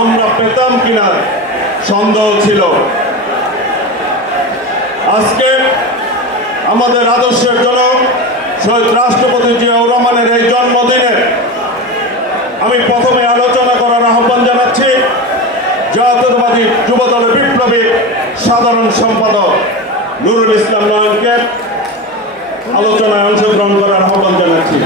আমরা পেতাম কিনা সন্দেহ ছিল। আজকে আমাদের আদর্শের জনক শহীদ রাষ্ট্রপতি জিয়াউর রহমানের এই জন্মদিনে আমি প্রথমে আলোচনা করার আহ্বান জানাচ্ছি জাতীয়তাবাদী যুবদলের বিপ্লবী সাধারণ সম্পাদক নুরুল ইসলাম নয়নকে আলোচনায় অংশগ্রহণ করার আহ্বান জানাচ্ছি।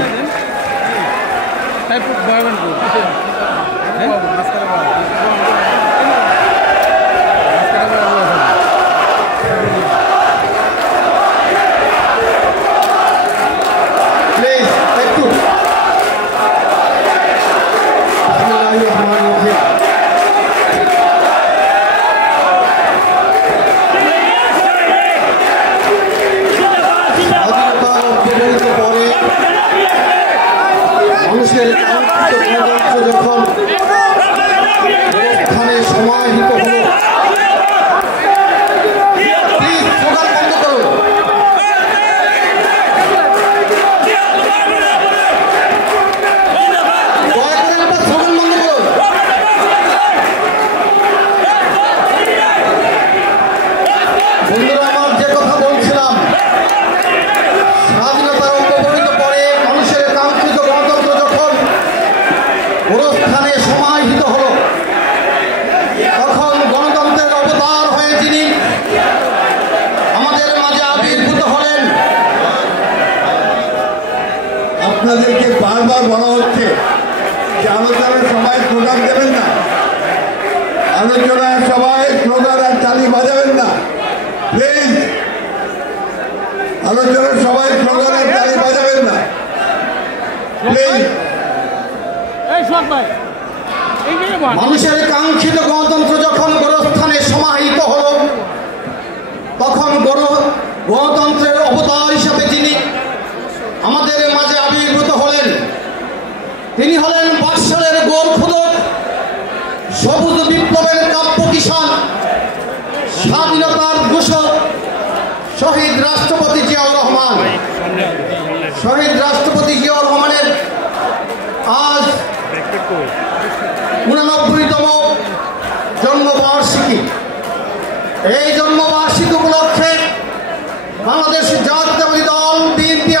মানুষের যখন স্থানে সমাহিত হল, স্লোগান বন্ধ করো। দয়া করে একটা স্লোগান বন্ধ করো। বন্ধুরা, আমার যে কথা বলছিলাম, স্বাধীনতার অপরিণত পরে মানুষের কাঙ্ক্ষিত গণতন্ত্র যখন গোরস্থানে সমাহিত হল, তখন গণতন্ত্রের অবতার হয়ে যিনি আমাদের মাঝে আবির্ভূত হলেন। আপনাদেরকে বারবার বলা হচ্ছে যে আলোচনার সবাই স্লোগান দেবেন না, আলোচনার সবাই স্লোগান আর তালি বাজাবেন না, প্লিজ। আলোচনার সবাই স্লোগান আর তালি বাজাবেন না, প্লিজ। মানুষের কাঙ্ক্ষিত গণতন্ত্র যখন গোরস্থানে সমাহিত হল, তখন গণতন্ত্রের অবতার হিসাবে যিনি আমাদের মাঝে আবির্ভূত হলেন, তিনি হলেন বাকশালের গোরখোদক, সবুজ বিপ্লবের কাব্য কিষাণ, স্বাধীনতার ঘোষক শহীদ রাষ্ট্রপতি জিয়াউর রহমান। শহীদ রাষ্ট্রপতি জিয়াউর রহমানের আজ 89তম জন্মবার্ষিকী। এই জন্মবার্ষিকী উপলক্ষে বাংলাদেশ জাতীয়তাবাদী দল বিএনপি